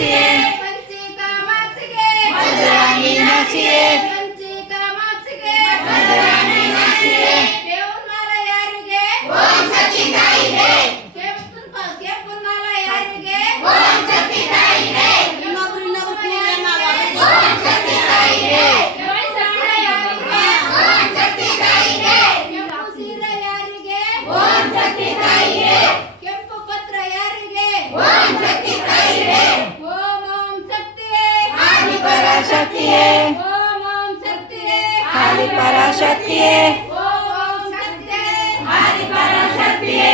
ನಾಚಿಯೇ ಕಂಚಿ ಕಾಮಾಕ್ಷಿಗೆ ಮಧುರಾಣಿ ನಾಚಿಯೇ ಕಂಚಿ ಕಾಮಾಕ್ಷಿಗೆ ಮಧುರಾಣಿ ನಾಚಿಯೇ ಬೇವಿನ ಮಾಲ ಯಾರಿಗೆ ಓಂ ಶಕ್ತಿ ತಾಯಿಗೆ ಕೆಂಪನ ಮಾಲ ಯಾರಿಗೆ ಓಂ ಶಕ್ತಿ ತಾಯಿಗೆ ಇನ್ನೊಬ್ರು ಪೂಜೆ ಓಂ ಶಕ್ತಿ ತಾಯಿಗೆ ಜವಳಿ ಸೀರೆ ಯಾರಿಗೆ ಓಂ ಶಕ್ತಿ ತಾಯಿಗೆ ಕೆಂಪು ಸೀರೆ ಯಾರಿಗೆ ಓಂ ಶಕ್ತಿ ತಾಯಿಗೆ ಕೆಂಪು ಪತ್ರ ಯಾರಿಗೆ ಓಂ ಶಕ್ತಿ ತಾಯಿಗೆ ಓಂ ಓಂ ಶಕ್ತಿಯೇ ಆದಿಪರಾಶಕ್ತಿಯೇ ಓಂ ಓಂ ಶಕ್ತಿಯೇ ಆದಿಪರಾಶಕ್ತಿಯೇ ಓಂ ಓಂ ಶಕ್ತಿಯೇ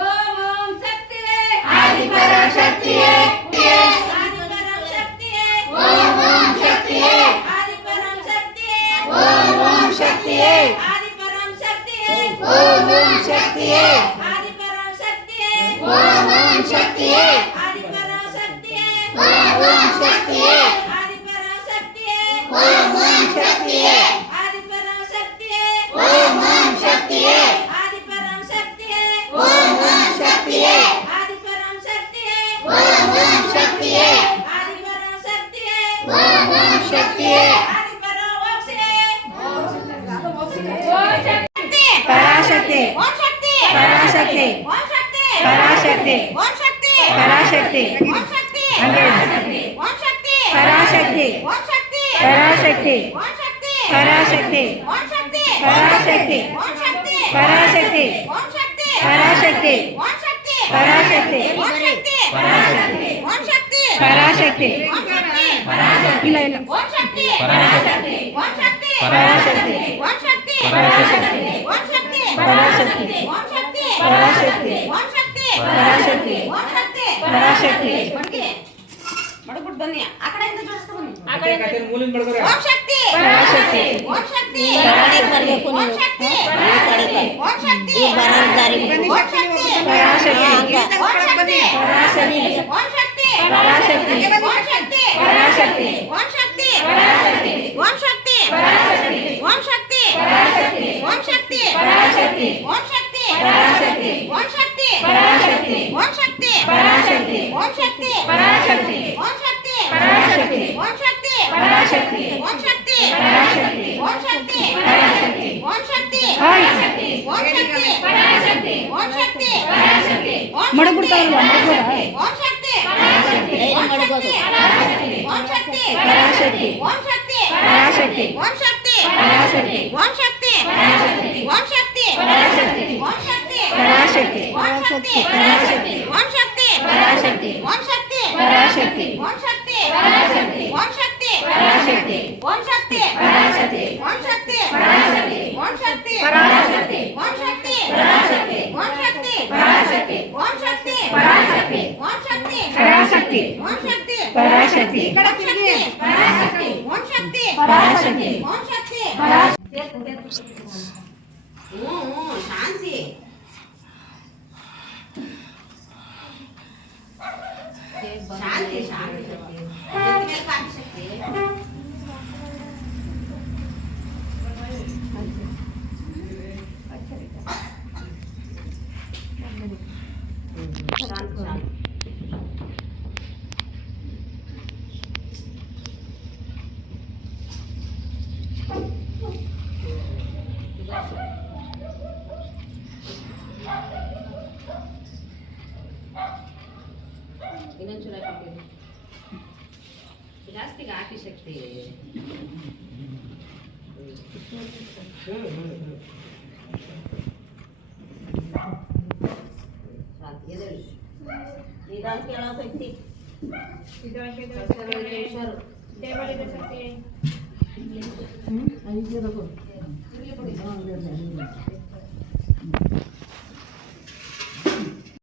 ಆದಿಪರಾಶಕ್ತಿಯೇ ಓಂ ಓಂ ಶಕ್ತಿಯೇ ಆದಿಪರಾಶಕ್ತಿಯೇ ಆದಿಪರಾಂ ಶಕ್ತಿಯೇ ಓಂ ಓಂ ಶಕ್ತಿಯೇ ಆದಿಪರಾಂ ಶಕ್ತಿಯೇ ಓಂ ಓಂ ಶಕ್ತಿಯೇ ಆದಿಪರಾಂ ಶಕ್ತಿಯೇ ಓಂ ಓಂ ಶಕ್ತಿಯೇ ಆದಿಪರಾಂ ಶಕ್ತಿಯೇ ಓಂ ಓಂ ಶಕ್ತಿಯೇ ಆದಿಪರಾಂ ಶಕ್ತಿಯೇ ಓಂ ಓಂ ಶಕ್ತಿಯೇ ಆದಿಪರಾಂ ಶಕ್ತಿಯೇ ಓಂ ಓಂ ಶಕ್ತಿಯೇ ಆದಿಪರಾಂ ಶಕ್ತಿಯೇ ಓಂ ಓಂ ಶಕ್ತಿಯೇ ಆದಿಪರಾಂ ಶಕ್ತಿಯೇ ಓಂ ಓಂ ಶಕ್ತಿಯೇ ಆದಿಪರಾಂ ಶಕ್ತಿಯೇ ಓಂ ಓಂ ಶಕ್ತಿಯೇ ಆದಿಪರಾಂ ಶಕ್ತಿಯೇ ಓಂ ಓಂ ಶಕ್ತಿಯೇ ಆದಿಪರಾಂ ವಕ್ಷಿಯೇ ಪರಾಶಕ್ತಿ ಓಂ ಶಕ್ತಿ ಪರಾಶಕ್ತಿ ಓಂ ಶಕ್ತಿ ಪರಾಶಕ್ತಿ ಓಂ ಶಕ್ತಿ ಪರಾಶಕ್ತಿ ಓಂ ಶಕ್ತಿ ಹಂಗೆ ಓಂ ಶಕ್ತಿ ಪರಾಶಕ್ತಿ ಓಂ ಶಕ್ತಿ ಪರಾಶಕ್ತಿ ಓಂ ಶಕ್ತಿ ಪರಾಶಕ್ತಿ ಓಂ ಶಕ್ತಿ ಪರಾಶಕ್ತಿ ಓಂ ಶಕ್ತಿ ಪರಾಶಕ್ತಿ ಓಂ ಶಕ್ತಿ ಪರಾಶಕ್ತಿ ಓಂ ಶಕ್ತಿ ಪರಾಶಕ್ತಿ ಓಂ ಶಕ್ತಿ ಪರಾಶಕ್ತಿ ಓಂ ಶಕ್ತಿ ಪರಾಶಕ್ತಿ ಓಂ ಶಕ್ತಿ ಇಲ್ಲ ಇಲ್ಲ ಓಂ ಶಕ್ತಿ ಪರಾಶಕ್ತಿ ಓಂ ಶಕ್ತಿ ಪರಾಶಕ್ತಿ ಓಂ ಶಕ್ತಿ ಪರಾಶಕ್ತಿ ಓಂ ಶಕ್ತಿ ಪರಾಶಕ್ತಿ ಓಂ ಶಕ್ತಿ ಪರಾಶಕ್ತಿ ಓಂ ಶಕ್ತಿ ಪರಾಶಕ್ತಿ ಓಂ ಶಕ್ತಿ ಪರಾಶಕ್ತಿ ಬಡ್ಗೆ ಮಡಗ್ಬಿಟ್ಟು ಬನ್ನಿ ಆ ಕಡೆಯಿಂದ ಜೋಡಿಸ್ಕೊ ಬನ್ನಿ ಮೂಲಿನ ಓಂ ಶಕ್ತಿ ಪರಾಶಕ್ತಿ ಓಂ ಶಕ್ತಿ ಕಡೆಗೆ ಬರ್ಬೇಕು ಓಂ ನೀವು. ಶಕ್ತಿ ಈ ಕಡೆಗೆ. ಓಂ ಶಕ್ತಿ ಈ ಬರೋ ದಾರಿ ಬಿಟ್ಟು. ಓಂ ಶಕ್ತಿ ಪರಾಶಕ್ತಿ ಓಂ ಶಕ್ತಿ ಪರಾಶಕ್ತಿ ಓಂ ಶಕ್ತಿ ಪರಾಶಕ್ತಿ ಓಂ ಶಕ್ತಿ ಪರಾಶಕ್ತಿ ಓಂ ಶಕ್ತಿ ಪರಾಶಕ್ತಿ ಓಂ ಶಕ್ತಿ ಪರಾಶಕ್ತಿ ಓಂ ಶಕ್ತಿ ಪರಾಶಕ್ತಿ ಓಂ ಶಕ್ತಿ ಪರಾಶಕ್ತಿ ಓಂ ಶಕ್ತಿ ಪರಾಶಕ್ತಿ ಓಂ ಶಕ್ತಿ ಪರಾಶಕ್ತಿ ಓಂ ಶಕ್ತಿ ಪರಾಶಕ್ತಿ ಓಂ ಶಕ್ತಿ ಪರಾಶಕ್ತಿ ಓಂ ಶಕ್ತಿ ಪರಾಶಕ್ತಿ ಓಂ ಶಕ್ತಿ ಪರಾಶಕ್ತಿ ಓಂ ಶಕ್ತಿ ಪರಾಶಕ್ತಿ ಓಂ ಶಕ್ತಿ ಪರಾಶಕ್ತಿ ಓಂ ಶಕ್ತಿ ಪರಾಶಕ್ತಿ ಓಂ ಶಕ್ತಿ ಪರಾಶಕ್ತಿ ಓಂ ಶಕ್ತಿ ಪರಾಶಕ್ತಿ ಓಂ ಮಡಗ್ಬಿಡ್ತಾರಲ್ವ ಮಡಗ್ಬೋದ ಓಂ ಶಕ್ತಿ ಏನು ಮಡಗೋದು? ಓಂ ಶಕ್ತಿ ಪರಾಶಕ್ತಿ ಓಂ ಶಕ್ತಿ ಪರಾಶಕ್ತಿ ಓಂ ಶಕ್ತಿ ಪರಾಶಕ್ತಿ ಓಂ ಶಕ್ತಿ ಪರಾಶಕ್ತಿ ಓಂ ಶಕ್ತಿ ಪರಾಶಕ್ತಿ ಓಂ ಶಕ್ತಿ ಪರಾಶಕ್ತಿ ಓಂ ಶಕ್ತಿ ಪರಾಶಕ್ತಿ ಓಂ ಶಕ್ತಿ ಪರಾಶಕ್ತಿ ಓಂ ಶಕ್ತಿ ಪರಾಶಕ್ತಿ ಓಂ ಶಕ್ತಿ ಪರಾಶಕ್ತಿ ಓಂ ಶಕ್ತಿ ಪರಾಶಕ್ತಿ ಓಂ ಶಕ್ತಿ ಪರಾಶಕ್ತಿ ಓಂ ಶಕ್ತಿ ಪರಾಶಕ್ತಿ ಓಂ ಶಕ್ತಿ ಪರಾಶಕ್ತಿ ಓಂ ಶಕ್ತಿ ಪರಾಶಕ್ತಿ ಓಂ ಶಕ್ತಿ ಪರಾಶಕ್ತಿ ಓಂ ಶಕ್ತಿ ಪರಾಶಕ್ತಿ ಓಂ ಶಕ್ತಿ ಪರಾಶಕ್ತಿ ಓಂ ಶಕ್ತಿ ಪರಾಶಕ್ತಿ ಪರಾಶಕ್ತಿ ಓಂ ಶಕ್ತಿ ಪರಾಶಕ್ತಿ ಓಂ ಶಕ್ತಿ ಶಾಂತಿ ಶಾಂತಿ ಶಾಂತಿ ಶಕ್ತಿ ಶಾಂತಿ ಶಾಂತಿ ಇನ್ನೊಂದು ಚೂರು ಹಾಕಿದ್ದೀನಿ ಜಾಸ್ತಿಗೆ ಹಾಕಿ ಶಕ್ತಿ ನಿಧಾನ ಕೇಳೋ ಶಕ್ತಿ ಟೇಬಲ್ ಇದೆ ಶಕ್ತಿ